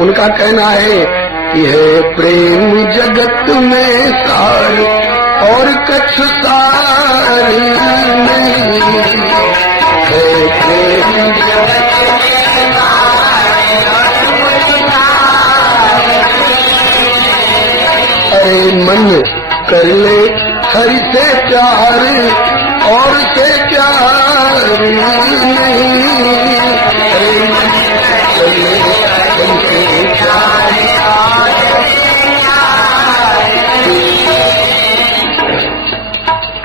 उनका कहना है कि है प्रेम जगत में सार और कछ सार नहीं, है प्रेम जगत में सार और कछ सार। अरे मन कर ले हरि से प्यार और से प्यार नहीं,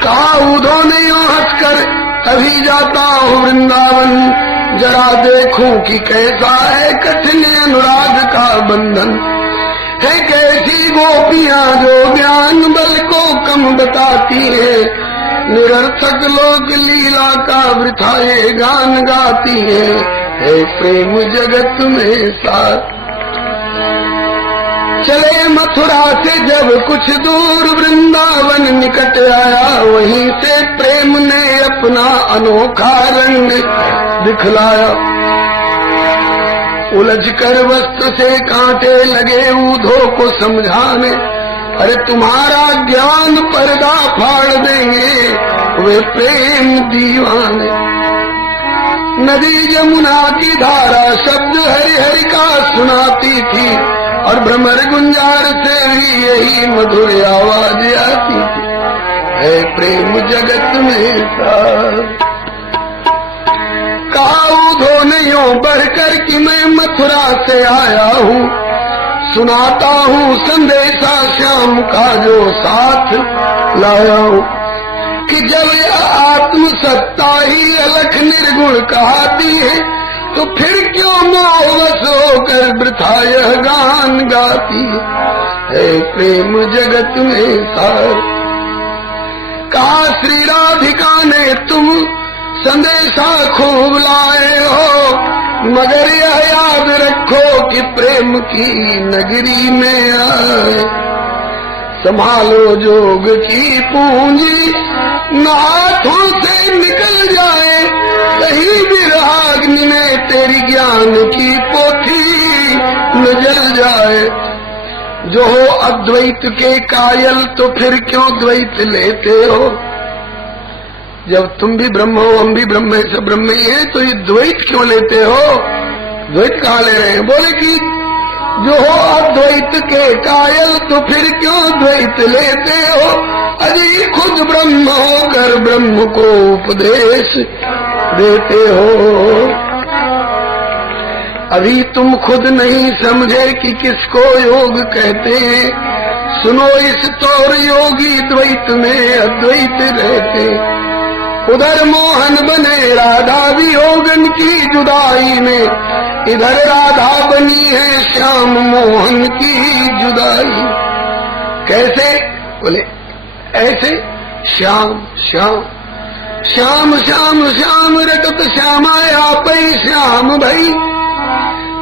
कहा उन्होंने हंसकर अभी जाता हूँ वृंदावन, जरा देखूं कि कैसा है कठिन अनुराग का बंधन है, कैसी गोपियां जो ज्ञान बल को कम बताती है, निरर्थक लोक लीला का वृथा ये गान गाती है प्रेम जगत में साथ। चले मथुरा से जब कुछ दूर वृंदावन निकट आया, वहीं से प्रेम ने अपना अनोखा रंग दिखलाया। उलझ कर वस्त्र से कांटे लगे ऊधो को समझाने, अरे तुम्हारा ज्ञान पर्दा फाड़ देंगे वे प्रेम दीवाने। नदी जमुना की धारा शब्द हरि हरि का सुनाती थी, और भ्रमर गुंजार से भी यही मधुर आवाज आती थी, है प्रेम जगत में सार। कहा धोनियों बढ़कर कि मैं मथुरा से आया हूँ, सुनाता हूँ संदेशा श्याम का जो साथ लाया हूँ, कि जब यह आत्म सत्ता ही अलख निर्गुण कहती है, तो फिर क्यों मोहवश होकर वृथा यह गान गाती है प्रेम जगत में सार। कहा श्री राधिका ने तुम संदेशा खूब लाए हो, मगर यह याद रखो कि प्रेम की नगरी में आए, संभालो जोग की पूंजी न हाथों से निकल जाए, कहीं विरहाग्नि में तेरी ज्ञान की पोथी न जल जाए। जो हो अद्वैत के कायल तो फिर क्यों द्वैत लेते हो, जब तुम भी ब्रह्म हो हम भी ब्रह्म है सब ब्रह्म ही है, तो ये द्वैत क्यों लेते हो, द्वैत कहाँ ले रहे हैं। बोले कि जो हो अद्वैत के कायल तो फिर क्यों द्वैत लेते हो, अजी खुद ब्रह्म होकर ब्रह्म को उपदेश देते हो। अभी तुम खुद नहीं समझे कि किसको योग कहते हैं, सुनो इस तौर योगी द्वैत में अद्वैत रहते। उधर मोहन बने राधा वियोगन की जुदाई में, इधर राधा बनी है श्याम मोहन की जुदाई। कैसे? बोले ऐसे, श्याम श्याम श्याम श्याम श्याम रटत श्यामाया पई श्याम भई,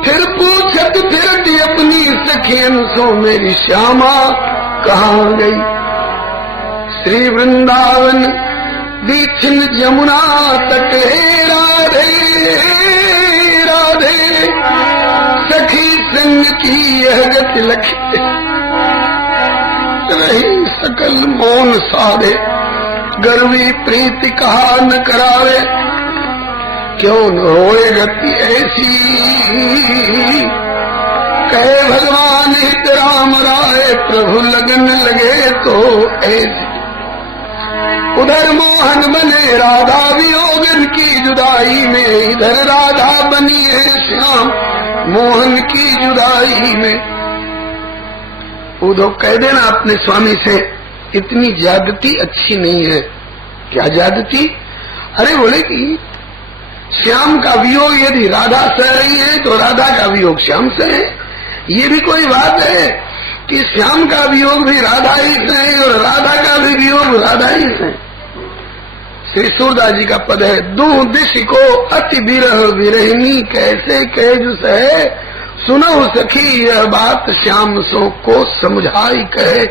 फिर पूछत फिरती अपनी सखियन सो मेरी श्यामा कहाँ गई। श्री वृंदावन दीक्षिण यमुना तट हे राधे राधे, सखी संग की यह गति लखी रही सकल मौन साधे, गर्वी प्रीति कहा न करावे, क्यों न होए गति ऐसी, कहे भगवान हित राम राय प्रभु लगन लगे तो ऐसी। उधर मोहन बने राधा वियोगन की जुदाई में, इधर राधा बनी है श्याम मोहन की जुदाई में। उधर कह देना अपने स्वामी से, इतनी ज्यादती अच्छी नहीं है। क्या ज्यादती? अरे बोले कि श्याम का वियोग यदि राधा सह रही है तो राधा का वियोग श्याम से है। ये भी कोई बात है कि श्याम का वियोग भी राधा ही सहे और राधा का भी वियोग राधा ही सहे। श्री सूरदास जी का पद है, दू दिश को अति विरह विरहिनी कैसे कैज सहे, सुनो सखी यह बात श्याम सो को समझाई कहे।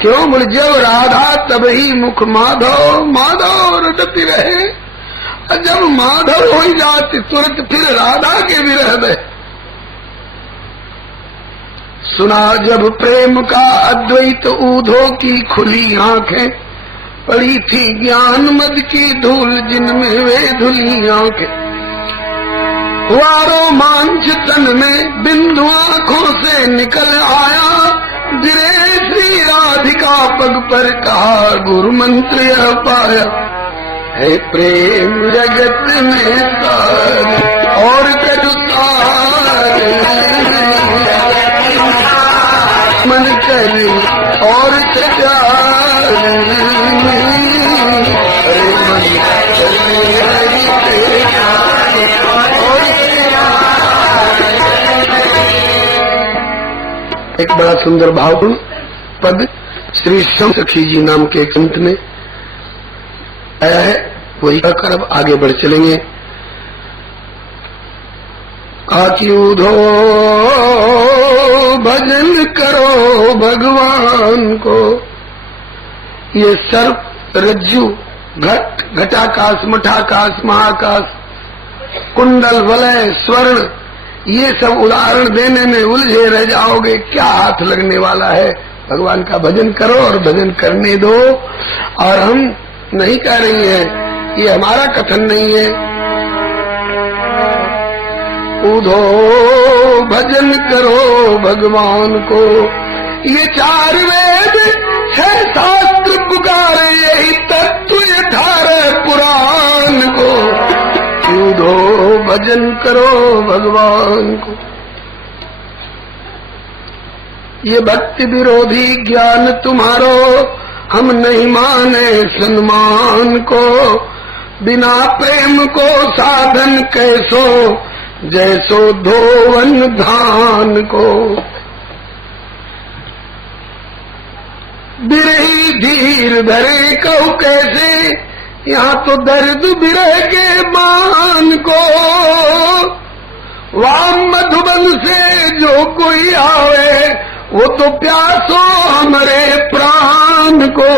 क्यों? बोले जब राधा तब ही मुख माधव, माधव रटती रहे, और जब माधव हो जाती तुरंत फिर राधा के विरह में सुना जब प्रेम का अद्वैत ऊधो की खुली आंखें, पड़ी थी ज्ञान मद की धूल जिनमें वे धुली आंखें। वारो मांझ तन में बिंदु आंखों से निकल आया, गिरे श्री राधिका पग पर कहा गुरु मंत्र यह पाया। है प्रेम जगत में सार और करुसार, मन कर और प्यार, एक बड़ा सुंदर भावपूर्ण पद श्री श्याम सखी जी नाम के एक संत ने आया है, वही कहकर अब आगे बढ़ चलेंगे। आक्यूधो भजन करो भगवान को, ये सर्प रज्जु घट घटाकाश मठाकाश महाकाश कुंडल वलय स्वर्ण, ये सब उदाहरण देने में उलझे रह जाओगे। क्या हाथ लगने वाला है? भगवान का भजन करो और भजन करने दो। और हम नहीं कह रही है, ये हमारा कथन नहीं है। उधो भजन करो भगवान को, ये 4 वेद 6 शास्त्र पुकारे, यही तत्व 18 पुराण को। उधो भजन करो भगवान को। ये भक्ति विरोधी ज्ञान तुम्हारो, हम नहीं माने सन्मान को। बिना प्रेम को साधन कैसो, जैसो धोवन धान को। बिरही धीर धरे कहू कैसे, यहाँ तो दर्द बिरह के बान को। वाम मधुबन से जो कोई आवे, वो तो प्यासो हमारे प्राण को।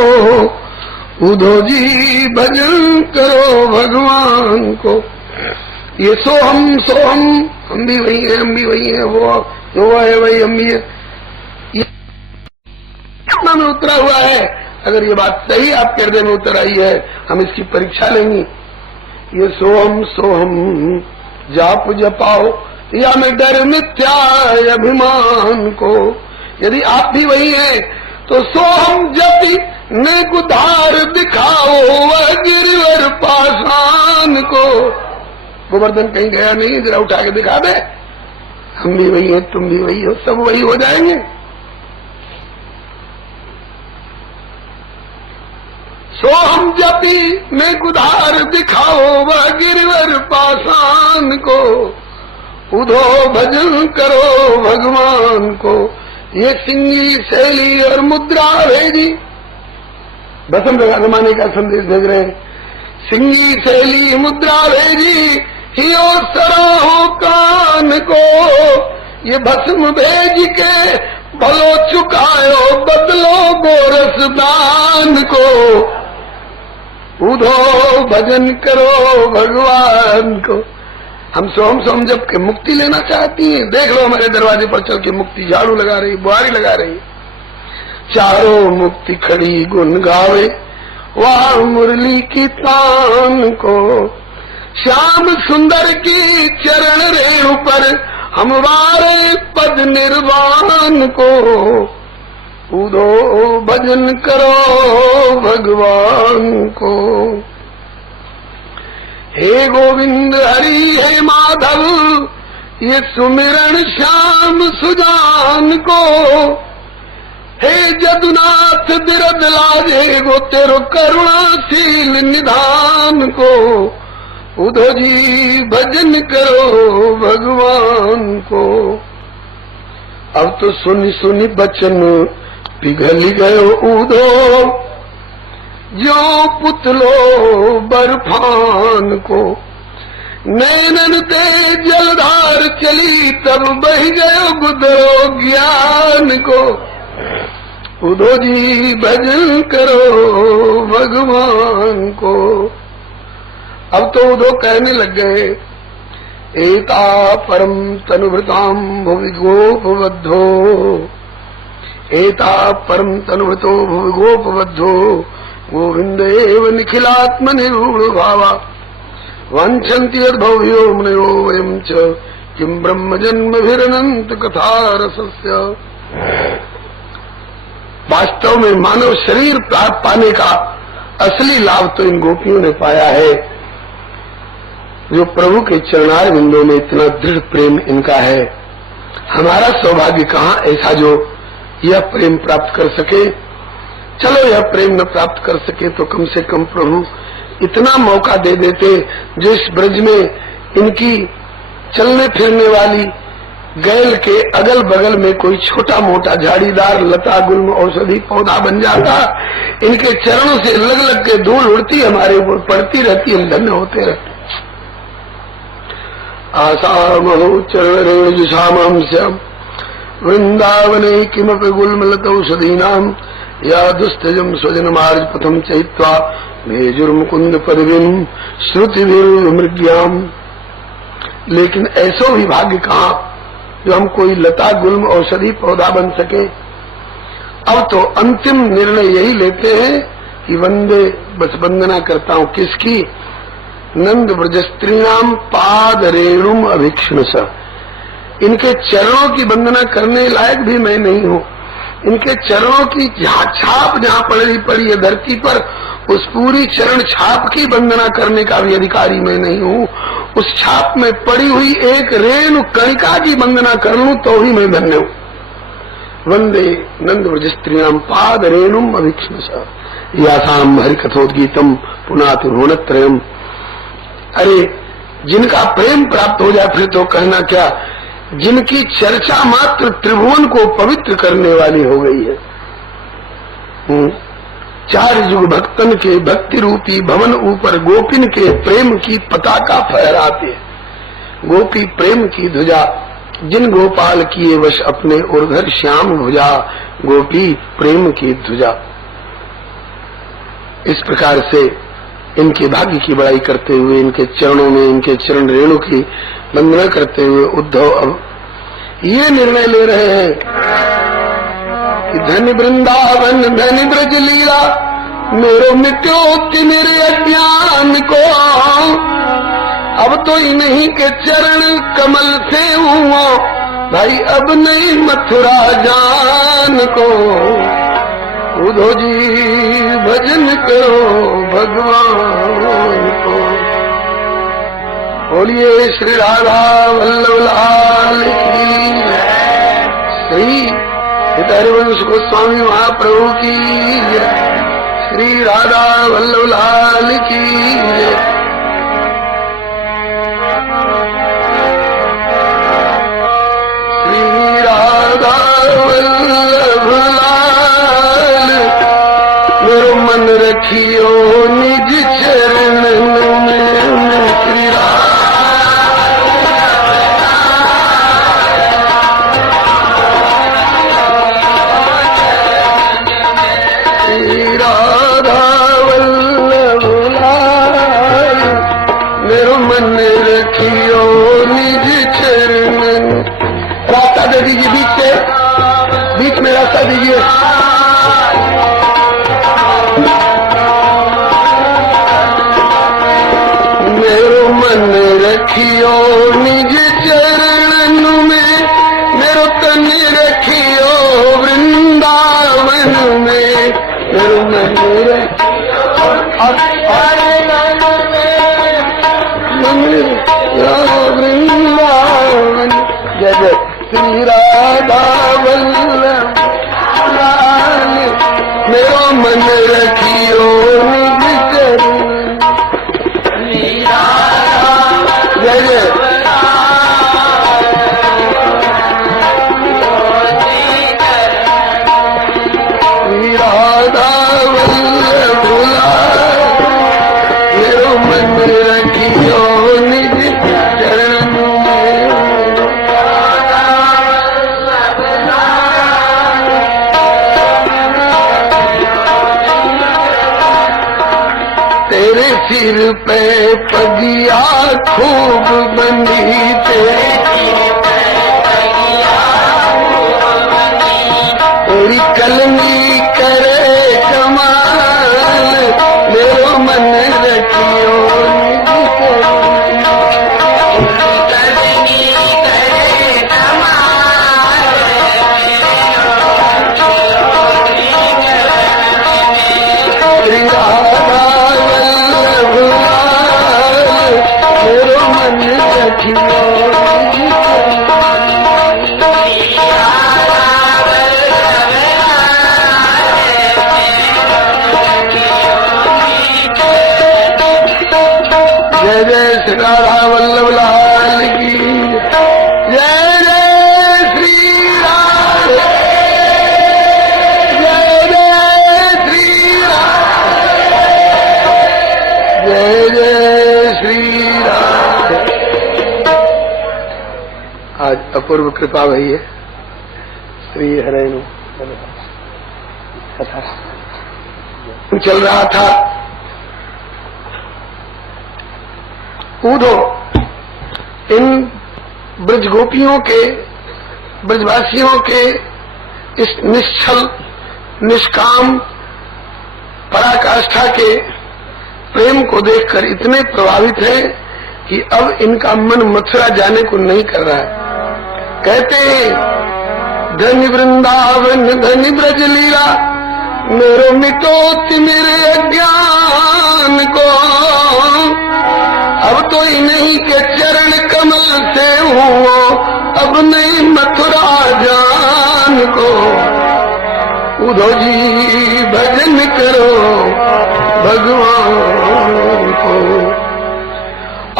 उधो जी भजन करो भगवान को। ये सोहम हम भी वही है, हम भी वही है, वो जो है वही हम भी है, ये में उतरा हुआ है। अगर ये बात सही आपके हृदय में उतर आई है, हम इसकी परीक्षा लेंगे। ये सोहम जाप जपाओ, या में डर मिथ्या अभिमान को। यदि आप भी वही हैं, तो सोहम जपी नेक उधार दिखाओ, वह गिरिवर पाषाण को। गोवर्धन कहीं गया नहीं, जरा उठा के दिखा दे। हम भी वही हैं, तुम भी वही हो, सब वही हो जाएंगे। सोहम जपी नेक उधार दिखाओ, वह गिरिवर पाषाण को। उधो भजन करो भगवान को। ये सिंगी शैली और मुद्रा भेजी, बसंत जमाने का संदेश भेज रहे हैं। सिंगी शैली मुद्रा भेजी, हियो सराहो कान को। ये भस्म भेज के भलो चुकायो, बदलो गोरस दान को। उधो भजन करो भगवान को। हम सोम जब के मुक्ति लेना चाहती हैं, देख लो हमारे दरवाजे पर चल के मुक्ति झाड़ू लगा रही, बुआरी लगा रही। चारों मुक्ति खड़ी गुन गावे, वाह मुरली की तान को। श्याम सुंदर की चरण रेणु पर हम वारे पद निर्वाण को। उधो भजन करो भगवान को। हे गोविंद हरि हे माधव, ये सुमिरन श्याम सुजान को। हे जदुनाथ बिरद लाजे गो, तेरो करुणाशील निधान को। उधो जी भजन करो भगवान को। अब तो सुनी सुनी बचन पिघल गयो उधो, जो पुतलो बर्फान को। नैनन ते जलधार चली, तब बह गयो गुदरो ज्ञान को। उधो जी भजन करो भगवान को। अब तो उधो कहने लग गए, एता परम तनुभृताम भुवि गोपबद्धो, एता परम तनुभृतो भुवि गोपबद्धो, गोविंदेव निखिलात्मनिरूढ़ भावा, वांछन्ति यद्भव्यो मुनयो वयं च किम ब्रह्म जन्मभिरनंत कथा रसस्य। वास्तव में मानव शरीर पाने का असली लाभ तो इन गोपियों ने पाया है, जो प्रभु के चरणार बिंदों में इतना दृढ़ प्रेम इनका है। हमारा सौभाग्य कहाँ ऐसा जो यह प्रेम प्राप्त कर सके। चलो यह प्रेम न प्राप्त कर सके तो कम से कम प्रभु इतना मौका दे देते, जो इस ब्रज में इनकी चलने फिरने वाली गैल के अगल बगल में कोई छोटा मोटा झाड़ीदार लता गुल्म औषधि पौधा बन जाता, इनके चरणों से लग लग के धूल उड़ती हमारे ऊपर पड़ती रहती, हम धन्य होते रहते। आसामहो चरणरेणुजुषामहं स्याम वृंदावने किमपि गुल्मलतौषधीनां या दुस्तजम स्वजनमार्ग पथम चहित्वा भेजुर्मुकुंद पदवीं श्रुतिभिर्मृग्याम। लेकिन ऐसो भी भाग्य कहाँ जो हम कोई लता गुल्म औषधि पौधा बन सके। अब तो अंतिम निर्णय यही लेते हैं कि वंदे, बस वंदना करता हूँ किसकी, नंद ब्रजस्त्रीणाम पाद रेणुम अभिक्षुणस। इनके चरणों की वंदना करने लायक भी मैं नहीं हूँ। इनके चरणों की छाप जहाँ पड़ी है धरती पर, उस पूरी चरण छाप की वंदना करने का भी अधिकारी मैं नहीं हूँ। उस छाप में पड़ी हुई एक रेणु कणिका की वंदना कर लूं तो ही मैं धन्य हूँ। वंदे नंद ब्रजस्त्रीणाम पाद रेणुम अभिक्षुणस यासाम हरिकथोद्गीतम पुनातु ऋणत्रयम्। अरे जिनका प्रेम प्राप्त हो जाए फिर तो कहना क्या, जिनकी चर्चा मात्र त्रिभुवन को पवित्र करने वाली हो गई है। 4 युग भक्तन के भक्ति रूपी भवन ऊपर गोपिन के प्रेम की पताका फहराते, गोपी प्रेम की ध्वजा, जिन गोपाल किए वश अपने उर्धर श्याम भुजा, गोपी प्रेम की ध्वजा। इस प्रकार से इनके भाग्य की बड़ाई करते हुए, इनके चरणों में इनके चरण रेणु की वंदना करते हुए उद्धव अब ये निर्णय ले रहे हैं कि धन्य वृंदावन धन्य ब्रज लीला, मेरो मिट्योति मेरे अज्ञान को। अब तो इन्हीं के चरण कमल से हुआ भाई, अब नहीं मथुरा जान को। उद्धव जी भजन करो भगवान को। बोलिए श्री राधा वल्लभ लाल की, श्री हरिवंश गोस्वामी महाप्रभु की, श्री राधा वल्लभ लाल की। श्री राधा वल्लभ लाल मेरो मन रखियो निज चरण में। श्री राधा वल्लभ लाल मेरो मन रखियो निज चरण। रास्ता दे दीजिए, बीच में रास्ता दीजिए। मेरो मन रखियो निज चरण में, मेरो तन रखियो वृंदावन में। मेरो मन वृंदावन। जय जय श्री राधा वल्लभ लाल मेरो मन रखियो निज चरण। जय जय श्री राधा वल्लभ लाल मेरो मन रखियो निज चरण में। सिर पे पगिया खूब बंधी तेरी कलमी करे कमाल मेरो मन रखियो राधा वल्लभ लाल की जय जय श्री राम जय जय श्री राम जय जय श्री राम। आज अपूर्व कृपा भई है श्री हरेनु कथा चल रहा था। ऊधो इन ब्रज गोपियों के ब्रजवासियों के इस निश्चल निष्काम पराकाष्ठा के प्रेम को देखकर इतने प्रभावित हैं कि अब इनका मन मथुरा जाने को नहीं कर रहा है। कहते हैं धन्य वृंदावन धन्य ब्रज लीला मेरो मिटोति मेरे अज्ञान को अब तो इन्हीं के चरण कमल से हुओ अब नहीं मथुरा जान को। उधो जी भजन करो भगवान को।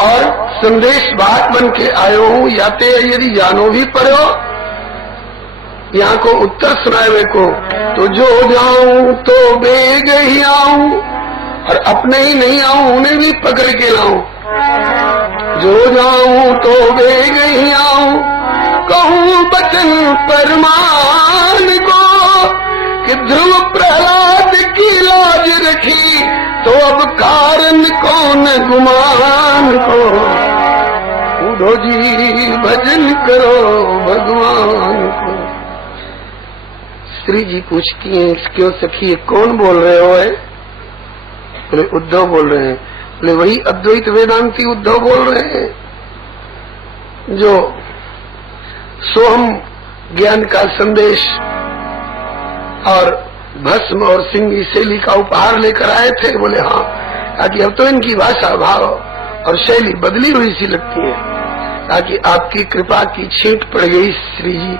और संदेश बात बन के आयो हूँ याते यदि जानो भी पड़ो यहाँ को उत्तर सुनावे को तो जो जाऊं तो बेग ही आऊं और अपने ही नहीं आऊं उन्हें भी पकड़ के लाऊं। जो जाऊं तो बेग ही आऊं कहूं बचन परमान को कि ध्रुव प्रहलाद की लाज रखी तो अब कारण कौन गुमान को। उधो जी भजन करो भगवान को। श्री जी पूछती हैं क्यों सखी कौन बोल रहे हो है? बोले उद्धव बोल रहे हैं। बोले वही अद्वैत वेदांती उद्धव बोल रहे हैं जो सोहम ज्ञान का संदेश और भस्म और सिंगी शैली का उपहार लेकर आए थे। बोले हाँ, ताकि अब तो इनकी भाषा भाव और शैली बदली हुई सी लगती है, ताकि आपकी कृपा की छींट पड़ गई श्री जी।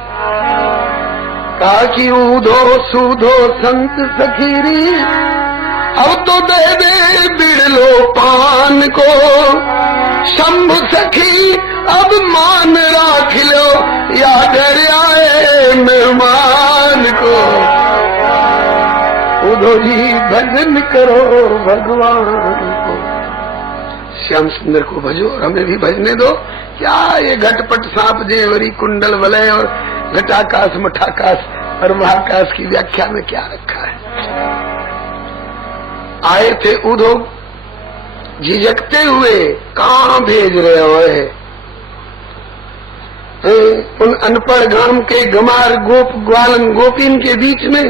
कहा कि ऊधो सूधो संत सखीरी अब तो दे दे बिड़लो पान को। शंभु सखी अब मान राख लो या घर आए मेहमान को। उधो जी भजन करो भगवान को। श्याम सुंदर को भजो और हमें भी भजने दो। क्या ये घटपट सांप जेवरी कुंडल वलय और घटाकाश मठाकाश और महाकाश की व्याख्या में क्या रखा है। आए थे उधो झिझकते हुए कहाँ भेज रहे हो उन अनपढ़ गांव के गमार गोप ग्वालन गोपीन के बीच में,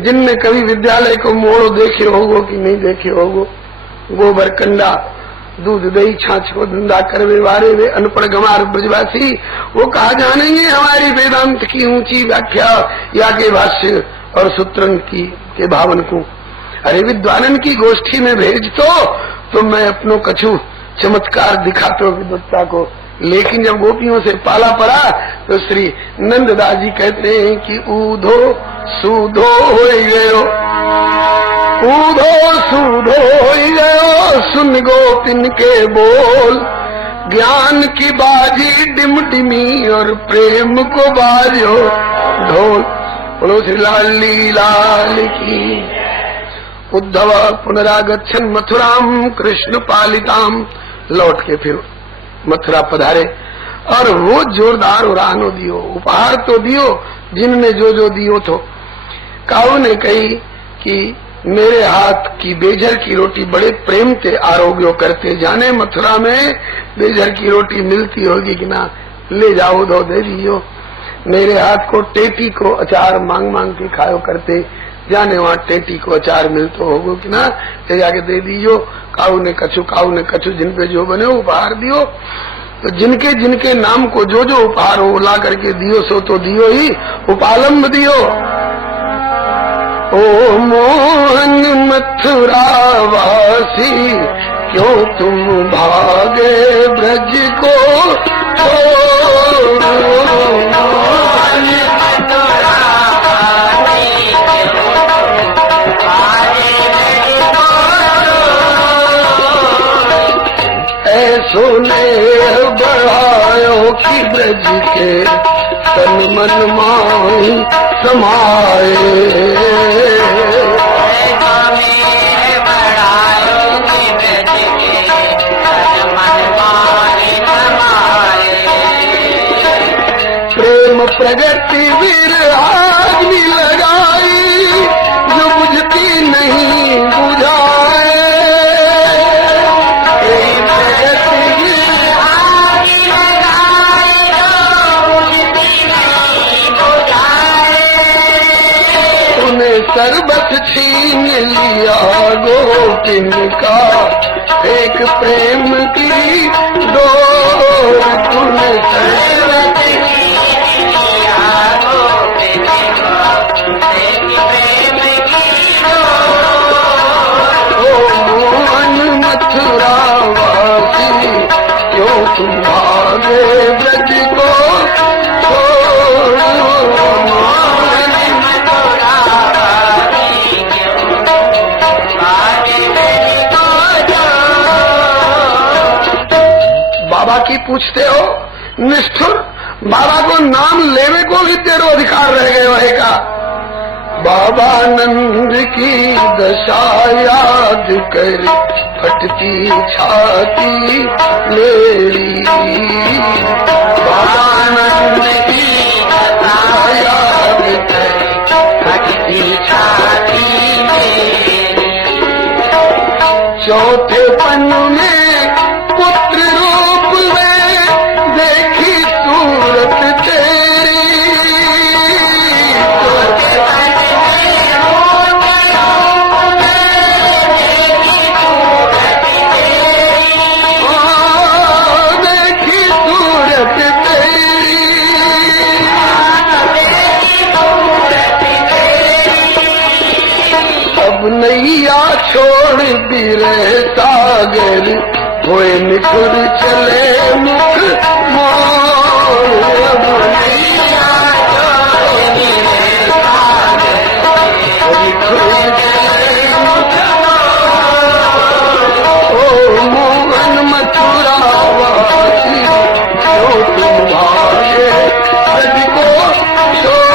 जिनने कभी विद्यालय को मोड़ो देखे होगो कि नहीं देखे होगो। गोबर कंडा दूध दही छाछ को धंधा करवे वाले वे अनपढ़ गमार ब्रजवासी वो कहा जानेंगे हमारी वेदांत की ऊंची व्याख्या या के भाष्य और सूत्रन की के भावन को। अरे विद्वानन की गोष्ठी में भेज तो मैं अपनों कछु चमत्कार दिखाते विद्वत्ता को। लेकिन जब गोपियों से पाला पड़ा तो श्री नंददास जी कहते हैं कि ऊधो सूधो हो गयो, ऊधो सूधो हो गयो सुन गोपिन के बोल। ज्ञान की बाजी डिम डिमी और प्रेम को बाजो ढोल। बोलो श्री लाली लाल की। उद्धव पुनरागच्छन मथुराम कृष्ण पालिताम। लौट के फिर मथुरा पधारे और वो जोरदार उड़ानो दियो, उपहार तो दियो जिनने जो जो दियो तो। काऊ ने कही कि मेरे हाथ की बेजर की रोटी बड़े प्रेम से आरोग्य करते, जाने मथुरा में बेजर की रोटी मिलती होगी कि ना, ले जाओ दो दे दियो। मेरे हाथ को टेटी को अचार मांग मांग के खाओ करते, जाने वहाँ टेटी को अचार मिलते होगो कि ना, ले जाके दे दियो। काऊ ने कछु जिन पे जो बने उपहार दियो। तो जिनके जिनके नाम को जो जो उपहार हो ला करके दियो, सो तो दियो ही, उपालंब दियो। ओ मोहन मथुरा वासी, क्यों तुम भागे ब्रज को छोड़ो। ऐसो ने बढ़ायो कि ब्रज के तन मन माही समाए। प्रेम प्रगति विराग्नि लगाई, जो बुझती नहीं बुझाए। प्रेम प्रगति विराग्नि लगाई, जो बुझती नहीं बुझाए। तूने सर्वत छीन लिया गोपिन का, एक प्रेम की डोर। तूने सर्वत तुम भागे ब्रज को छोड़ो। बाबा की पूछते हो निष्ठुर, बाबा को नाम लेने को भी तेरो अधिकार रह गए वही का। बाबा नंद की दशा याद कर, फटती छाती मेरी। बाबा नंद की दशा याद कर, फटती छाती मेरी। चौथे पन में पुत्र रूप में देखी सूरत तेरी। नैया छोड़ बिरे सागर, होए निखुर चले मुख मोर। अब नैया छोड़ बिरे सागर, निखुर चले मुख मोर। ओ मोहन मथुरा वासी, क्यों तुम भागे ब्रज को छोड़ो।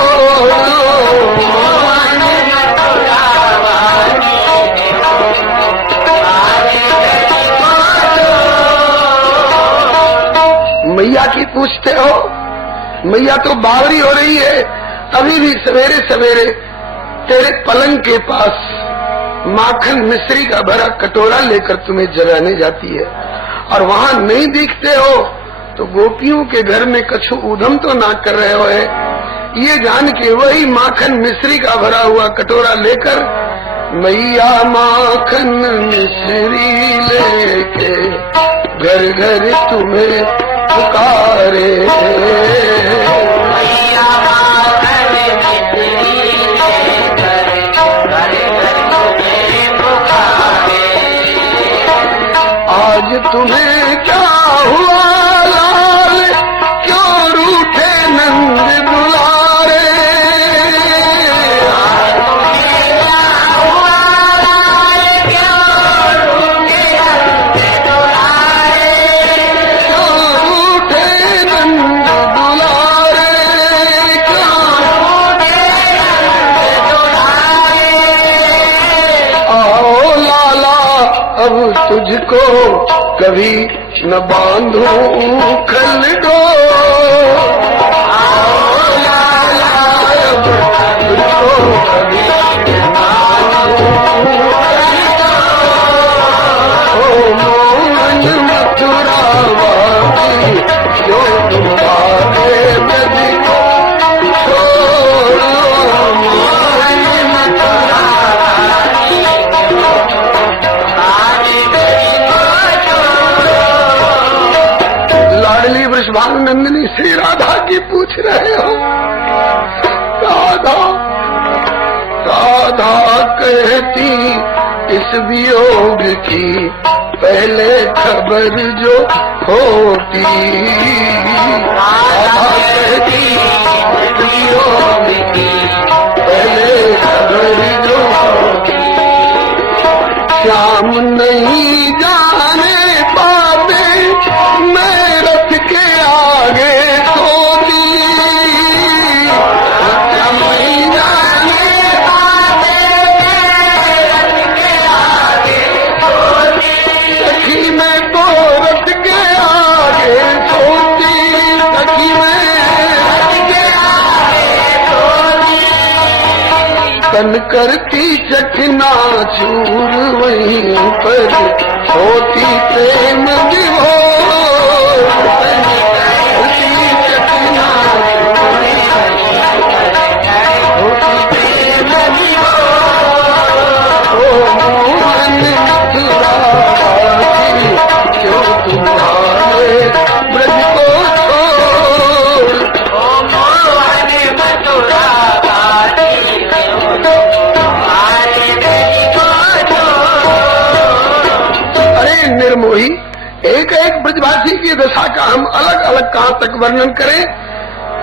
मैया की पूछते हो, मैया तो बावरी हो रही है, अभी भी सवेरे सवेरे तेरे पलंग के पास माखन मिश्री का भरा कटोरा लेकर तुम्हें जगाने जाती है, और वहां नहीं दिखते हो तो गोपियों के घर में कछु ऊधम तो ना कर रहे हो है। ये जान के वही माखन मिश्री का भरा हुआ कटोरा लेकर मैया माखन मिश्री लेके घर घर तुम्हें पुकारे। मैया माखन मिश्री लेकर घर घर तुम्हें पुकारे। आज तुम्हें क्या हुआ लाल, क्यों रूठे नंद दुलारे। तुझको कभी न बांधूं खल दो। तुझको कभी न बांधूं कहती इस वियोग की पहले खबर जो होती। राधा कहती इस वियोग की पहले खबर जो होती। श्याम नहीं जाने पाते मैं रथ के आगे सोती। श्याम नहीं जाने पाते मैं रथ के आगे सोती। सखी मैं तो रथ के आगे सोती। सखी मैं रथ के आगे सोती। तन करती चखना चूर वहीं पर होती प्रेम विभोर। तन करती चखना चूर होती प्रेम विभोर। ओ मोहन मथुरावासी क्यों तुम्हारे ब्रज को छोड़। ओ मोहन मथुरावासी निर्मोही एक एक ब्रजवासी की दशा का हम अलग अलग कहां तक वर्णन करें।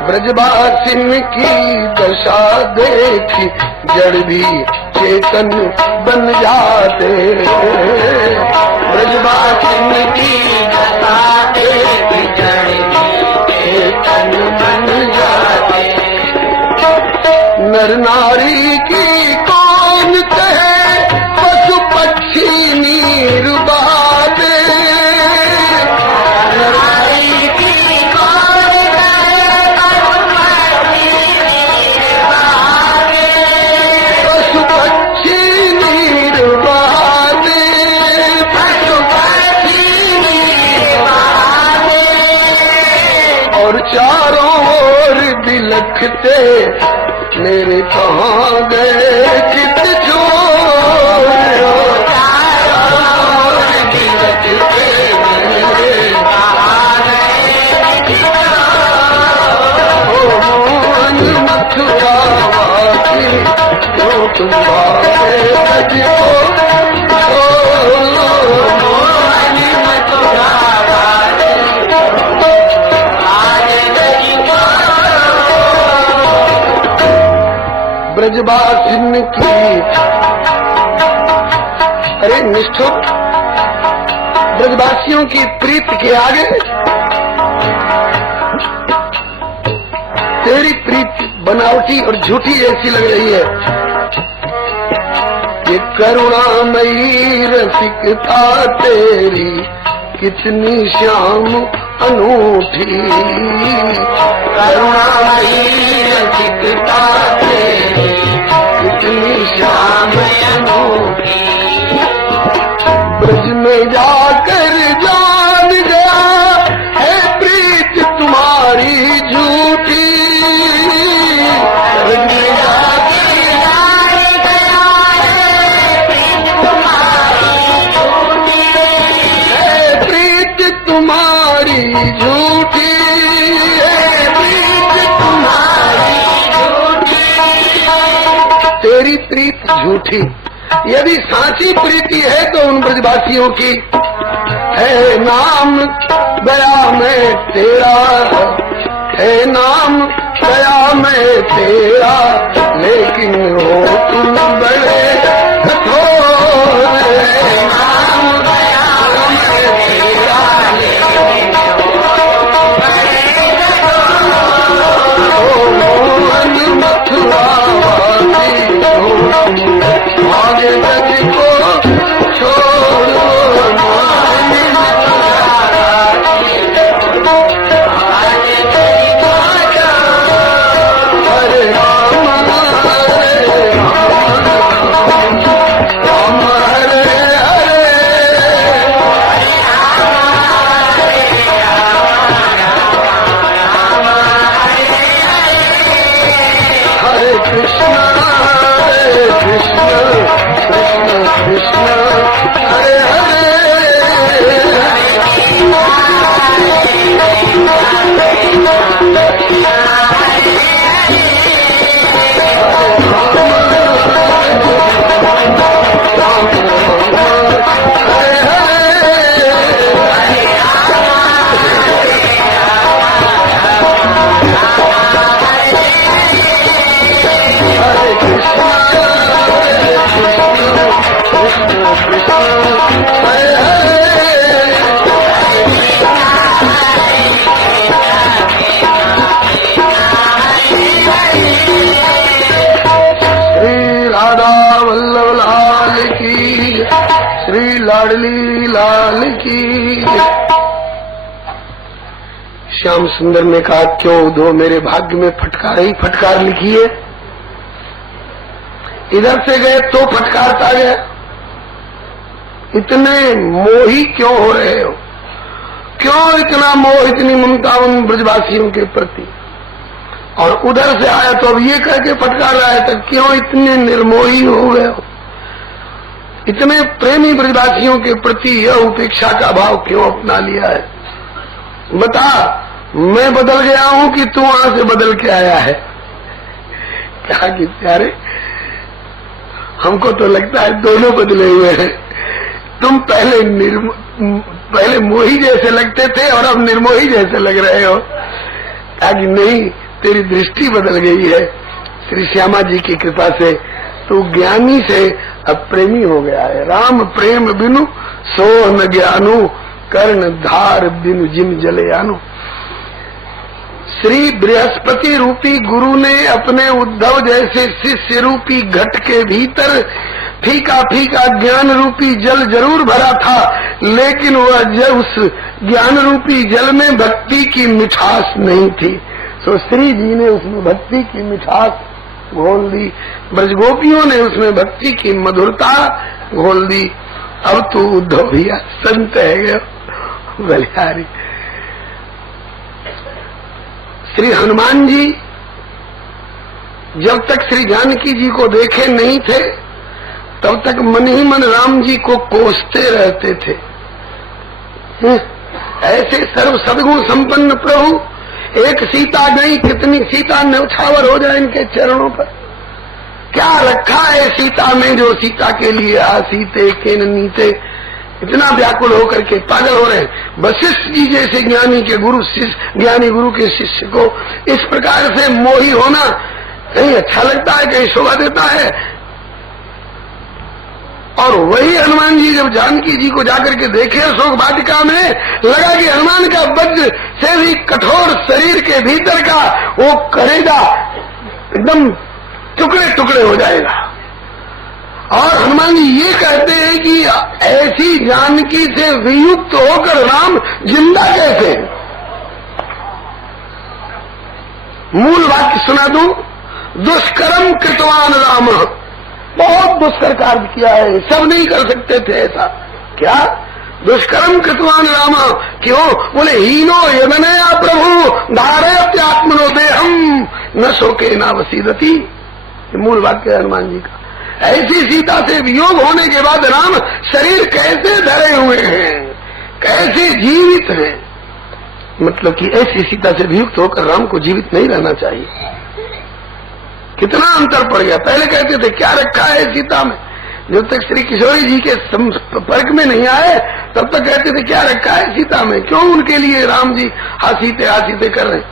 ब्रजवासिन की दशा देखी जड़ भी चेतन बन जाते। ब्रजवासिन की दशा देखी जड़ भी चेतन बन जाते। नर नारी की कौन कहे पशु पक्षी नीर बहाते। नर नारी की कौन कहे पशु पक्षी नीर बहाते। पशु पक्षी नीर बहाते। और चारों ओर बिलखते मेरे कहाँ गए चित छोड़। मोहन मथुरावासी क्यों तुम्हारे ब्रज को छोड़। मोहन मथुरावासी ब्रजवासिन की अरे निष्ठुर ब्रजवासियों की प्रीत के आगे तेरी प्रीत बनावटी और झूठी ऐसी लग रही है। ये करुणामयी रसिकता तेरी कितनी श्याम अनूठी। करुणामयी रसिकता तेरी कितनी श्याम अनूठी। ब्रज में जाकर जान गया है प्रीत तुम्हारी झूठी। ब्रज में जाकर जान गया है प्रीत तुम्हारी झूठी। है प्रीत तुम्हारी झूठी। है प्रीत तुम्हारी झूठी। तेरी प्रीत झूठी। यदि साची प्रीति है तो उन ब्रजवासियों की है नाम गया मैं तेरा। है नाम गया मैं तेरा लेकिन हो तुम बड़े कठोर। नाम गया मैं तेरा लेकिन हो बड़े कठोर। ओ मोहन मथुरावासी आगे ब्रज को छोड़ो। मोहन मथुरावासी आगे ब्रज को छोड़ो। हरे राम हरे राम राम हरे हरे। हरे कृष्ण कृष्ण कृष्ण कृष्ण हरे हरे। हरे लाडली लाल की। श्याम सुंदर ने कहा, क्यों उद्धव, मेरे भाग्य में फटकार ही फटकार लिखी है। इधर से गए तो फटकारता गया। इतने मोही क्यों हो रहे हो? क्यों इतना मोह, इतनी ममता उन ब्रजवासियों के प्रति? और उधर से आया तो अब ये कह के फटकार रहा है, तो क्यों इतने निर्मोही हो गए हो? इतने प्रेमी ब्रजवासियों के प्रति यह उपेक्षा का भाव क्यों अपना लिया है? बता, मैं बदल गया हूं कि तू वहां से बदल के आया है? क्या कि प्यारे, हमको तो लगता है दोनों बदले हुए हैं। तुम पहले मोही जैसे लगते थे और अब निर्मोही जैसे लग रहे हो। ताकि नहीं, तेरी दृष्टि बदल गई है श्री श्यामा जी की कृपा से। तू ज्ञानी से अब प्रेमी हो गया है। राम प्रेम बिनु सो न ज्ञानु, कर्ण धार बिनु जिम जलयानु। श्री बृहस्पति रूपी गुरु ने अपने उद्धव जैसे शिष्य रूपी घट के भीतर फीका फीका ज्ञान रूपी जल जरूर भरा था, लेकिन वह जल, उस ज्ञान रूपी जल में भक्ति की मिठास नहीं थी। तो श्री जी ने उसमें भक्ति की मिठास घोल दी, ब्रजगोपियों ने उसमें भक्ति की मधुरता घोल दी। अब तो उद्धव भैया संत है बलिहारी। श्री हनुमान जी जब तक श्री जानकी जी को देखे नहीं थे, तब तक मन ही मन राम जी को कोसते रहते थे। ऐसे सर्व सद्गुण संपन्न प्रभु, एक सीता गई, कितनी सीता न्यौछावर हो जाए इनके चरणों पर। क्या रखा है सीता में जो सीता के लिए आसीते के नीते इतना व्याकुल होकर के पागल हो रहे हैं। वशिष्ठ जी जैसे ज्ञानी के गुरु शिष्य, ज्ञानी गुरु के शिष्य को इस प्रकार से मोही होना कहीं अच्छा लगता है, कहीं शोभा देता है। और वही हनुमान जी जब जानकी जी को जाकर के देखे शोक वाटिका में, लगा कि हनुमान का वज्र से भी कठोर शरीर के भीतर का वो करेगा एकदम टुकड़े टुकड़े हो जाएगा। और हनुमान जी ये कहते हैं कि ऐसी जानकी से वियुक्त होकर राम जिंदा कैसे? मूल वाक्य सुना दूं, दुष्कर्म कृतवान राम, बहुत दुष्कर कार्य किया है, सब नहीं कर सकते थे ऐसा। क्या दुष्कर्म कृतवान राम? क्यों? बोले हीनो यदनया प्रभु धारयत्यात्मनो देहम न शोके न वसीदति। मूल वाक्य हनुमान जी का। ऐसी सीता से वियोग होने के बाद राम शरीर कैसे धरे हुए हैं, कैसे जीवित हैं? मतलब कि ऐसी सीता से वियुक्त होकर राम को जीवित नहीं रहना चाहिए। कितना अंतर पड़ गया। पहले कहते थे क्या रखा है सीता में, जब तक श्री किशोरी जी के संपर्क में नहीं आए तब तक कहते थे क्या रखा है सीता में, क्यों उनके लिए राम जी हासीते हासीते कर रहे हैं।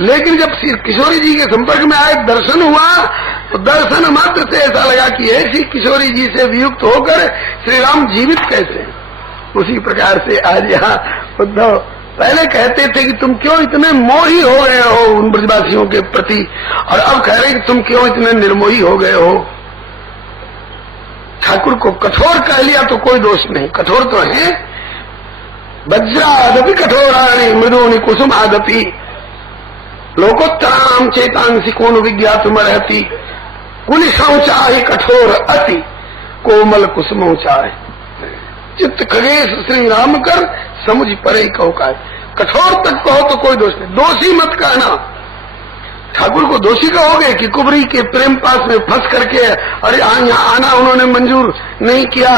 लेकिन जब श्री किशोरी जी के संपर्क में आए, दर्शन हुआ, तो दर्शन मात्र से ऐसा लगा कि ऐसी किशोरी जी से वियुक्त होकर श्री राम जीवित कैसे हैं। उसी प्रकार से आज यहाँ उद्धव पहले कहते थे कि तुम क्यों इतने मोही हो गए हो उन ब्रजवासियों के प्रति, और अब कह रहे कि तुम क्यों इतने निर्मोही हो गए हो। ठाकुर को कठोर कह लिया तो कोई दोष नहीं, कठोर तो है। वज्रादपि कठोराणि मृदूनि कुसुमादपि लोकोत्तराम चेतांसी कौन विज्ञातमर्हति। कुलिशौचाहि कठोर अति कोमल कुसुमौचाहि। चित्त खगेश श्री राम कर समुझ परे कहो का। कठोर तक कहो तो कोई दोष नहीं, दोषी मत कहना। ठाकुर को दोषी कहोगे कि कुबरी के प्रेम पास में फंस करके और यहाँ आना उन्होंने मंजूर नहीं किया,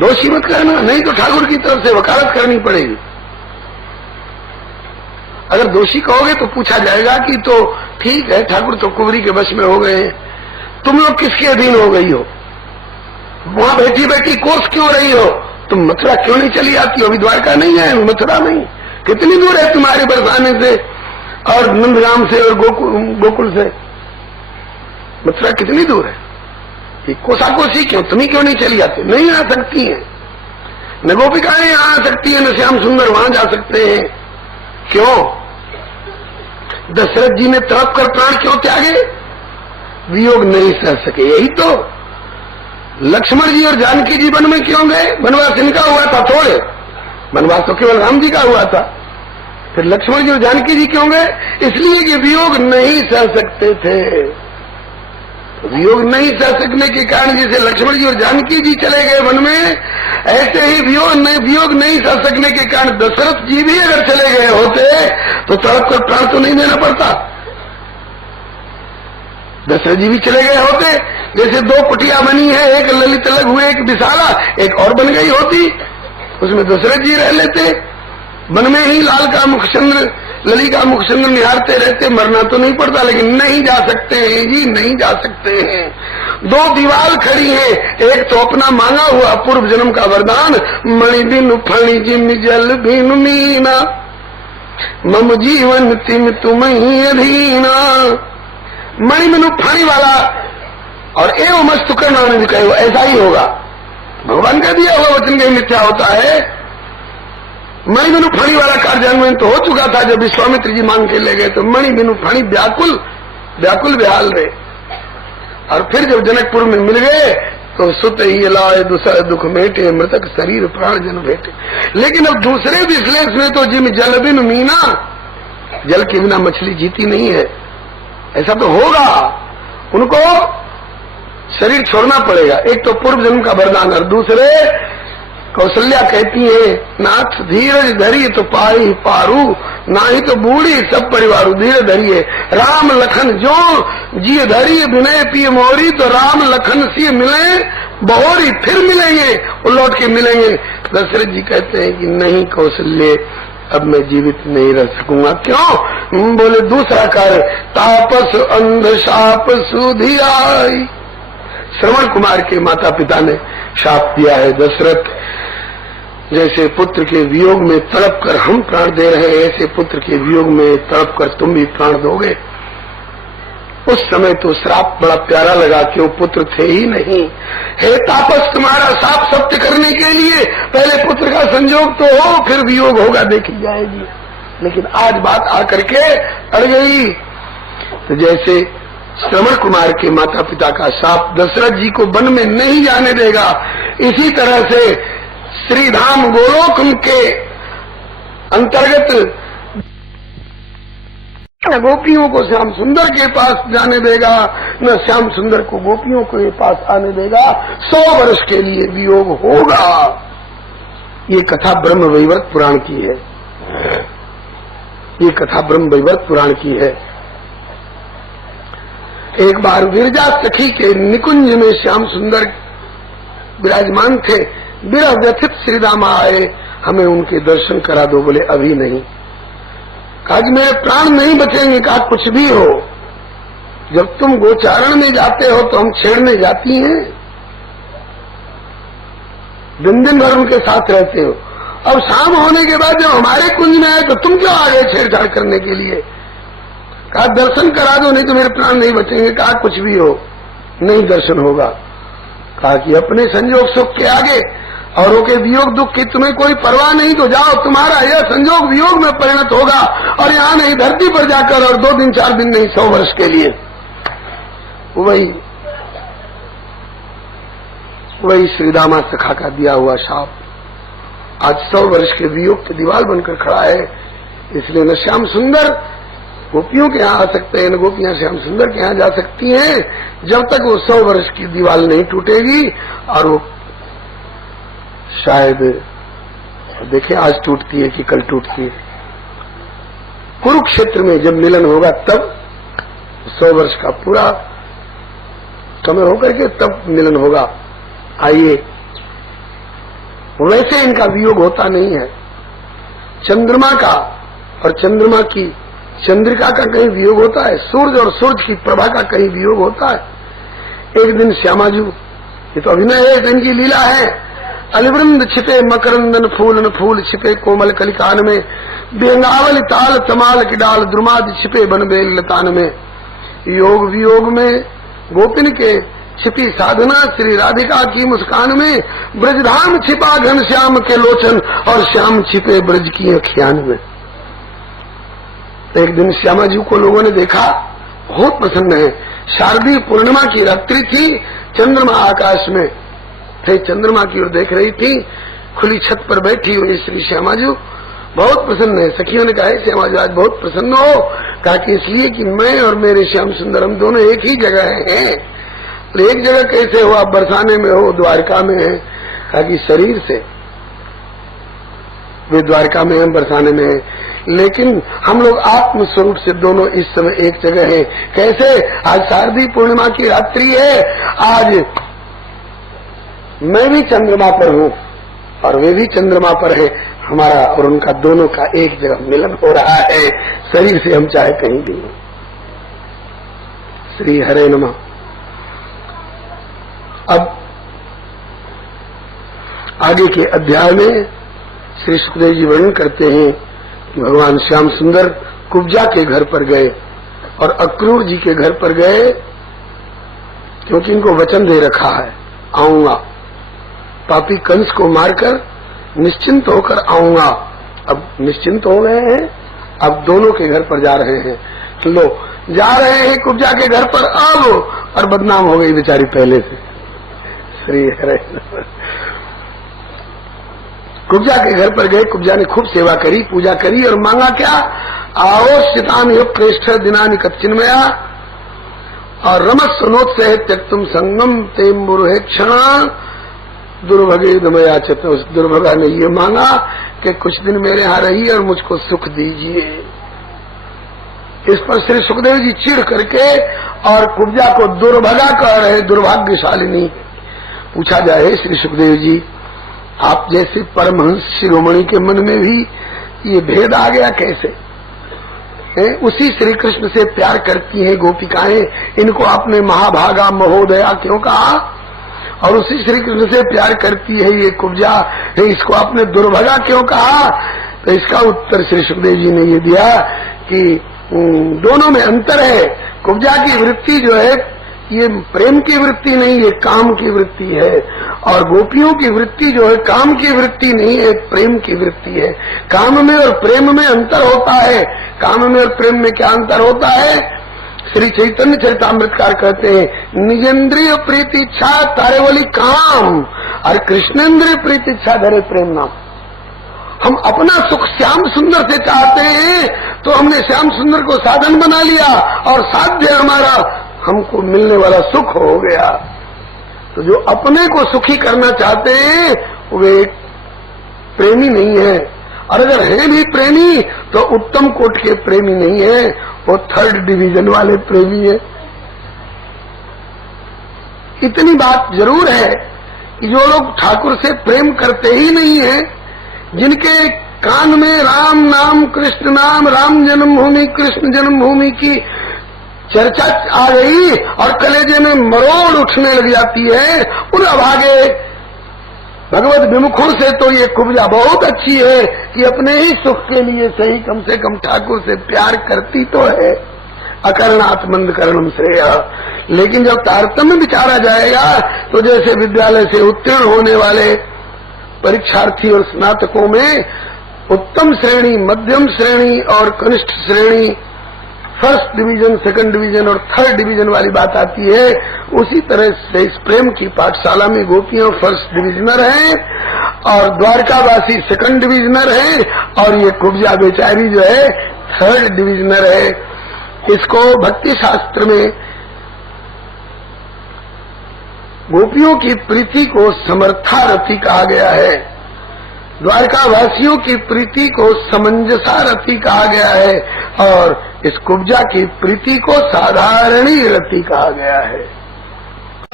दोषी मत कहना, नहीं तो ठाकुर की तरफ से वकालत करनी पड़ेगी। अगर दोषी कहोगे तो पूछा जाएगा कि तो ठीक है ठाकुर तो कुबरी के वश में हो गए हैं, तुम लोग किसके अधीन हो गई हो, वहां बैठी बैठी कोस क्यों रही हो, तुम मथुरा क्यों नहीं चली आती हो? अभी द्वारका नहीं है, मथुरा नहीं, कितनी दूर है तुम्हारे बरसाने से और नंदगाम से और गोकुल से मथुरा कितनी दूर है? ये कोसाकोसी क्यों, तुम्ही क्यों नहीं चली आती? नहीं आ सकती है, न गोपिकाएं यहाँ आ सकती है, न श्याम सुंदर वहां जा सकते हैं। क्यों? दशरथ जी ने तड़प कर प्राण क्यों त्यागे? वियोग नहीं सह सके, यही तो। लक्ष्मण जी और जानकी जी वन में क्यों गए? वनवास इनका हुआ था थोड़े, वनवास तो केवल राम जी का हुआ था। फिर लक्ष्मण जी और जानकी जी क्यों गए? इसलिए कि वियोग नहीं सह सकते थे। वियोग नहीं सह सकने के कारण जैसे लक्ष्मण जी और जानकी जी चले गए वन में, ऐसे ही वियोग नहीं सह सकने के कारण दशरथ जी भी अगर चले गए होते तो तड़प कर प्राण तो नहीं देना पड़ता। दशरथ जी भी चले गए होते, जैसे दो कुटिया बनी है, एक ललित अलग हुए, एक विशाला, एक और बन गई होती, उसमें दशरथ जी रह लेते। वन में ही लाल का मुखचंद्र, लली का मुखचंद्र निहारते रहते, मरना तो नहीं पड़ता। लेकिन नहीं जा सकते हैं जी, नहीं जा सकते हैं। दो दीवार खड़ी है, एक तो अपना मांगा हुआ पूर्व जन्म का वरदान, मणि बिनु फणि जिम जल बिनु मीना, मम जीवन तिम तुम ही अधीना। मणि बिनु फणि वाला और एवं मस्तु करना ने कहे ऐसा ही होगा। भगवान का दिया हुआ वचन कहीं मिथ्या होता है? मणि बिनु फणी वाला कार्यान्वयन तो हो चुका था जब विश्वामित्र जी मांग के ले गए, तो मणि बिनु फणी व्याकुल व्याकुल बेहाल रहे। और फिर जब जनकपुर में मिल गए तो सुत ही लाए दूसरा दुख मेटे, मृतक शरीर प्राण जन भेटे। लेकिन अब दूसरे विश्लेष में तो जिम जल बिनु मीना, जल के बिना मछली जीती नहीं है। ऐसा तो होगा, उनको शरीर छोड़ना पड़ेगा। एक तो पूर्व जन्म का वरदान, और दूसरे कौशल्या कहती है नाथ धीरज धरिए तो पाई पारू, ना ही तो बूढ़ी सब परिवारू। धीरज धरिए राम लखन जो जिय धरिए विनय पिय मोरी, तो राम लखन सी मिले बहोरी, फिर मिलेंगे, वो लौट के मिलेंगे। दशरथ जी कहते हैं कि नहीं कौशल्य, अब मैं जीवित नहीं रह सकूंगा। क्यों? बोले दूसरा कार्य, तापस अंध शाप सुधि आई। श्रवण कुमार के माता पिता ने शाप दिया है, दशरथ जैसे पुत्र के वियोग में तड़प कर हम प्राण दे रहे हैं, ऐसे पुत्र के वियोग में तड़प कर तुम भी प्राण दोगे। उस समय तो श्राप बड़ा प्यारा लगा कि वो पुत्र थे ही नहीं। हे तापस, तुम्हारा शाप सत्य करने के लिए पहले पुत्र का संयोग तो हो, फिर वियोग होगा, देखी जाएगी। लेकिन आज बात आकर के अड़ गई। तो जैसे श्रवण कुमार के माता पिता का शाप दशरथ जी को वन में नहीं जाने देगा, इसी तरह से श्रीधाम गोलोक के अंतर्गत न गोपियों को श्याम सुंदर के पास जाने देगा, न श्याम सुंदर को गोपियों के पास आने देगा। 100 वर्ष के लिए वियोग होगा। ये कथा ब्रह्म वैवर्त पुराण की है, ये कथा ब्रह्म वैवर्त पुराण की है। एक बार विरजा सखी के निकुंज में श्याम सुंदर विराजमान थे। विरह व्यथित श्रीरामा आए, हमें उनके दर्शन करा दो। बोले अभी नहीं। कहा कि मेरे प्राण नहीं बचेंगे। कहा कुछ भी हो, जब तुम गोचारण में जाते हो तो हम छेड़ने जाती हैं, दिन दिन भर उनके साथ रहते हो। अब शाम होने के बाद जब हमारे कुंज में आए तो तुम क्यों आ गए छेड़छाड़ करने के लिए? कहा दर्शन करा दो, नहीं तो मेरे प्राण नहीं बचेंगे। कहा कुछ भी हो, नहीं दर्शन होगा। कहा कि अपने संयोग सुख के आगे औरों के वियोग दुख की तुम्हें कोई परवाह नहीं, तो जाओ, तुम्हारा यह संयोग वियोग में परिणत होगा। और यहाँ नहीं, धरती पर जाकर, और 2 दिन 4 दिन नहीं, 100 वर्ष के लिए। वही श्रीदामा सखा का दिया हुआ शाप आज 100 वर्ष के वियोग की दीवार बनकर खड़ा है। इसलिए न श्याम सुंदर गोपियों के यहाँ आ सकते हैं, न गोपियां श्याम सुंदर के यहाँ जा सकती हैं, जब तक वो 100 वर्ष की दीवार नहीं टूटेगी। और वो शायद देखें आज टूटती है कि कल टूटती है। कुरुक्षेत्र में जब मिलन होगा तब 100 वर्ष का पूरा समय होकर के तब मिलन होगा। आइए, वैसे इनका वियोग होता नहीं है। चंद्रमा का और चंद्रमा की चंद्रिका का कहीं वियोग होता है, सूरज और सूरज की प्रभा का कहीं वियोग होता है। एक दिन श्यामाजू, ये तो अभिनय है, इनकी लीला है। अलिवृंद छिपे मकरंदन फूलन फूल छिपे कोमल कलिकान में, बेंगावल ताल तमाल की डाल द्रुमाद छिपे बन बेल लतान में। योग वियोग में गोपिन के छिपी साधना श्री राधिका की मुस्कान में, ब्रजधाम छिपा घन श्याम के लोचन और श्याम छिपे ब्रज की अखियान में। एक दिन श्यामा जी को लोगों ने देखा, बहुत प्रसन्न है। शारदीय पूर्णिमा की रात्रि थी, चंद्रमा आकाश में थे चंद्रमा की ओर देख रही थी। खुली छत पर बैठी हुई श्री श्यामाजू बहुत प्रसन्न है। सखियों ने कहा है श्यामाजू आज बहुत प्रसन्न हो। कहा कि इसलिए कि मैं और मेरे श्याम सुंदर हम दोनों एक ही जगह हैं। तो एक जगह कैसे हो? आप बरसाने में हो, द्वारका में है। कहा कि शरीर से वे द्वारका में हैं, बरसाने में हैं, लेकिन हम लोग आत्म स्वरूप से दोनों इस समय एक जगह हैं। कैसे? आज शारदी पूर्णिमा की रात्रि है। आज मैं भी चंद्रमा पर हूँ और वे भी चंद्रमा पर है। हमारा और उनका दोनों का एक जगह मिलन हो रहा है। शरीर से हम चाहे कहीं भी हो। श्री हरे नमः। अब आगे के अध्याय में श्री सुखदेव जी वर्णन करते हैं कि भगवान श्याम सुंदर कुब्जा के घर पर गए और अक्रूर जी के घर पर गए, क्योंकि इनको वचन दे रखा है आऊंगा, पापी कंस को मारकर निश्चिंत होकर आऊंगा। अब निश्चिंत हो गए हैं, अब दोनों के घर पर जा रहे हैं। लो जा रहे हैं कुब्जा के घर पर अब, और बदनाम हो गई बेचारी पहले से। श्री हरे। कुब्जा के घर पर गए। कुब्जा ने खूब सेवा करी, पूजा करी और मांगा क्या? आओ शितान युग प्रेष्ठ दिनानि कच्चिन्मया और रमस सुनोत्सह त्यक्तुम संगम तेम बुरुहे क्षण दुर्भगे दमया चत। उस दुर्भगा ने ये मांगा कि कुछ दिन मेरे यहाँ रही और मुझको सुख दीजिए। इस पर श्री सुखदेव जी चिढ़ करके और कुब्जा को दुर्भगा कह रहे, दुर्भाग्यशालिनी। पूछा जाए श्री सुखदेव जी आप जैसे परमहंस शिरोमणि के मन में भी ये भेद आ गया कैसे? उसी श्री कृष्ण से प्यार करती हैं गोपिकाएं, इनको आपने महाभागा महोदया क्यों कहा? और उसी श्री कृष्ण से प्यार करती है ये कुब्जा, इसको आपने दुर्भगा क्यों कहा? तो इसका उत्तर श्री सुखदेव जी ने ये दिया कि दोनों में अंतर है। कुब्जा की वृत्ति जो है ये प्रेम की वृत्ति नहीं, ये काम की वृत्ति है। और गोपियों की वृत्ति जो है काम की वृत्ति नहीं है, प्रेम की वृत्ति है। काम में और प्रेम में अंतर होता है। काम में और प्रेम में क्या अंतर होता है? श्री चैतन्य चरितामृतकार कहते हैं निजेंद्रिय प्रीति इच्छा तारे बोली काम और कृष्णेंद्रिय प्रीति इच्छा धरे प्रेम नाम। हम अपना सुख श्याम सुंदर से चाहते हैं तो हमने श्याम सुंदर को साधन बना लिया और साध्य हमारा हमको मिलने वाला सुख हो गया। तो जो अपने को सुखी करना चाहते हैं वे प्रेमी नहीं है, और अगर है भी प्रेमी तो उत्तम कोट के प्रेमी नहीं है, वो थर्ड डिवीजन वाले प्रेमी है। इतनी बात जरूर है कि जो लोग ठाकुर से प्रेम करते ही नहीं है, जिनके कान में राम नाम कृष्ण नाम राम जन्मभूमि कृष्ण जन्मभूमि की चर्चा आ गई और कलेजे में मरोड़ उठने लग जाती है, उन अभागे भगवत विमुखों से तो ये कुब्जा बहुत अच्छी है कि अपने ही सुख के लिए सही कम से कम ठाकुर से प्यार करती तो है। अकरणात् मंद करणम श्रेय। लेकिन जब तारतम्य विचारा जाएगा तो जैसे विद्यालय से उत्तीर्ण होने वाले परीक्षार्थी और स्नातकों में उत्तम श्रेणी, मध्यम श्रेणी और कनिष्ठ श्रेणी, फर्स्ट डिवीजन, सेकंड डिवीजन और थर्ड डिवीजन वाली बात आती है, उसी तरह से इस प्रेम की पाठशाला में गोपियां फर्स्ट डिवीजनर हैं और द्वारकावासी सेकंड डिवीजनर हैं और ये कुब्जा बेचारी जो है थर्ड डिवीजनर है। इसको भक्ति शास्त्र में गोपियों की प्रीति को समर्थारथी कहा गया है, द्वारकावासियों की प्रीति को समंजसारथी कहा गया है और इस कुब्जा की प्रीति को साधारणी रति कहा गया है।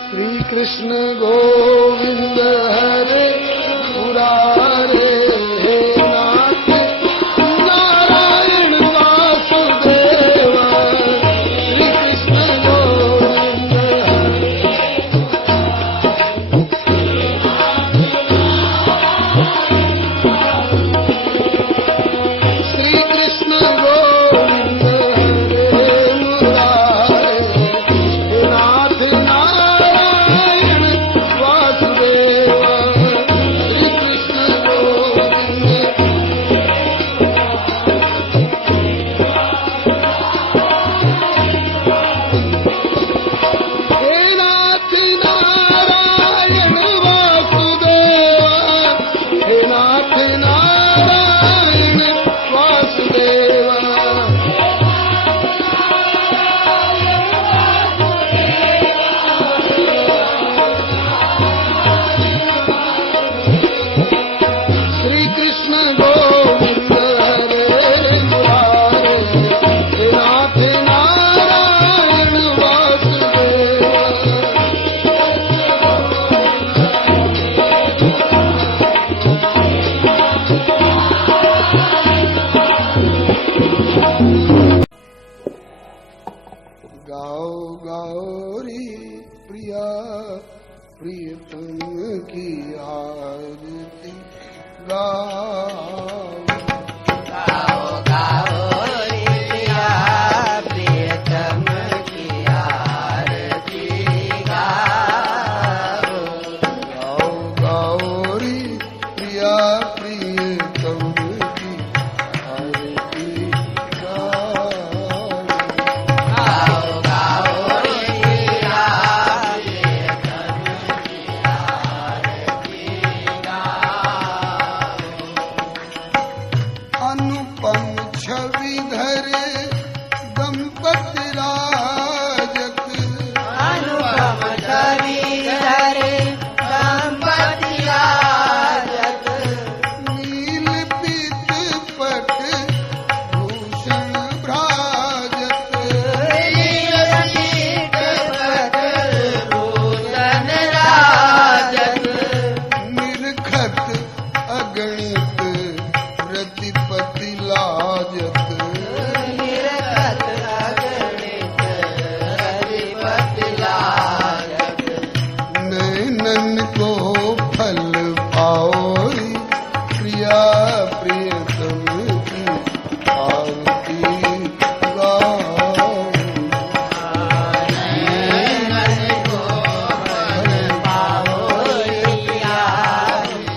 श्री कृष्ण गोविंद हरे मुरारे नाथ नारायण वासुदेव। श्री कृष्ण गोविंद श्री कृष्ण गोविंद हरे मुरारे नाथ नारायण वासुदेव। श्री कृष्ण गोविंद गाओ गौरी प्रिया प्रियतम की आरती गाओ गाओ गौरी प्रिया प्रियतम की आरती गाओ गाओ गौरी प्रिया प्रियतम की आरती गाओ गाओ गौरी प्रिया प्रियतम की आरती गाओ अनुपम छविधर दंपति राजक अनुपम छविधर दंपति राजक नील पीत पट भूषण भ्राजक नीलपीत पट भूषण राजक निरखत अगणित प्रतिपति लाजक निरखत अगणित अधिपति लाजक नैनन को फल पाओरी प्रिया प्रियतम की आरती गाओ नैनन को फल पाओ प्रिया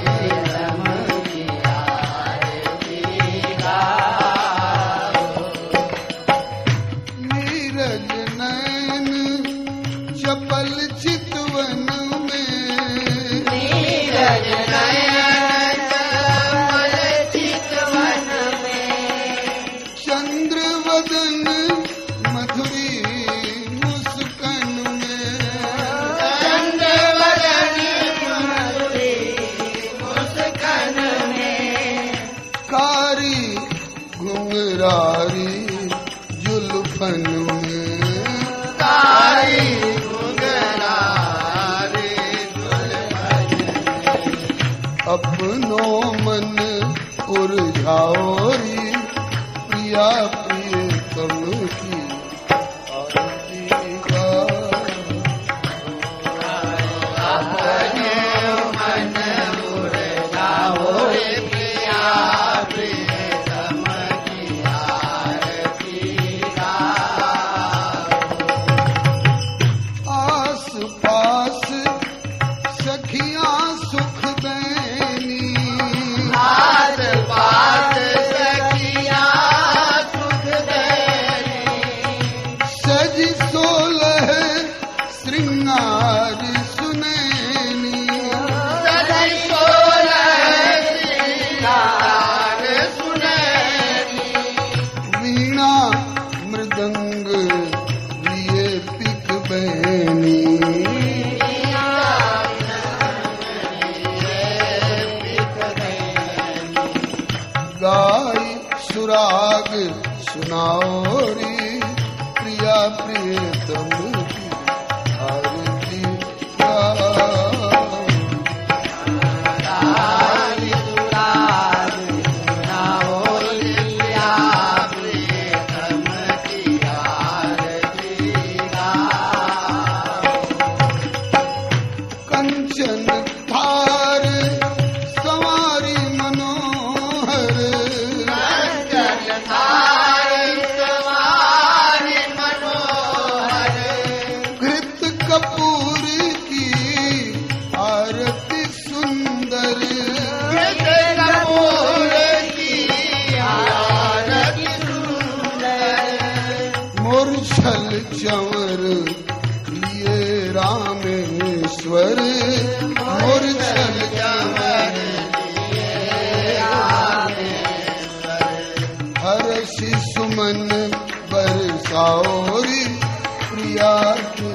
प्रियतम की आरती गाओ नीरज नयन चपल चितवन में नीरज नयन कमल चितवन में चंद्रवदन मधुरी मुस्कन में चंद्रवदन मधुरी मुस्कान में कारी घुंघरारी जुल्फन में कारी घुंघरारी दुल्हन अपनो मन उलझाओरी प्रिया प्रियतम की आरती गाओ अपने मन उड़ाओ प्रिया प्रियतम की आरती गाओ आस पास सखियां सुख देनी आस पास सखिया सुख देनी सज सोलह श्रृंगार सुनैनी सदै सोलह श्रृंगार सुनैनी वीणा मृदंग लिए पिक बैनी गाय सुराग सुनाओरी प्रिया प्रियतम की आरती गाओ कंचन थार सवारी मनोहर घृत कपूर की आरती सुंदर मूर्छल चंवर ये रामेश्वर मूर्छल चंवर हर्षि सुमन बरसाओरी प्रिया के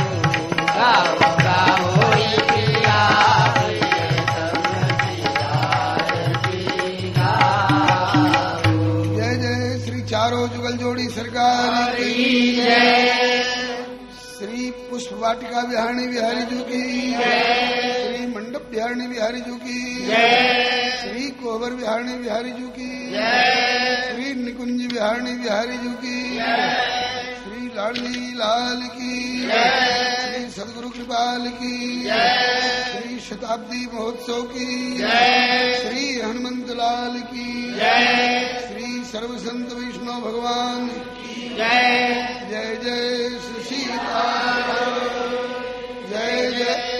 गाओ गाओ प्रिया वाटिका बिहारी बिहारी जी की श्री मंडप बिहारी बिहारी जी की श्री कोवर बिहारी बिहारी जी की श्री निकुंज बिहारी बिहारी जी की श्री लाडली लाल की श्री सदगुरु कृपाल की श्री शताब्दी महोत्सव की श्री हनुमंत लाल की श्री सर्व संत विष्णु भगवान की जय जय श्री सीताराम जय जय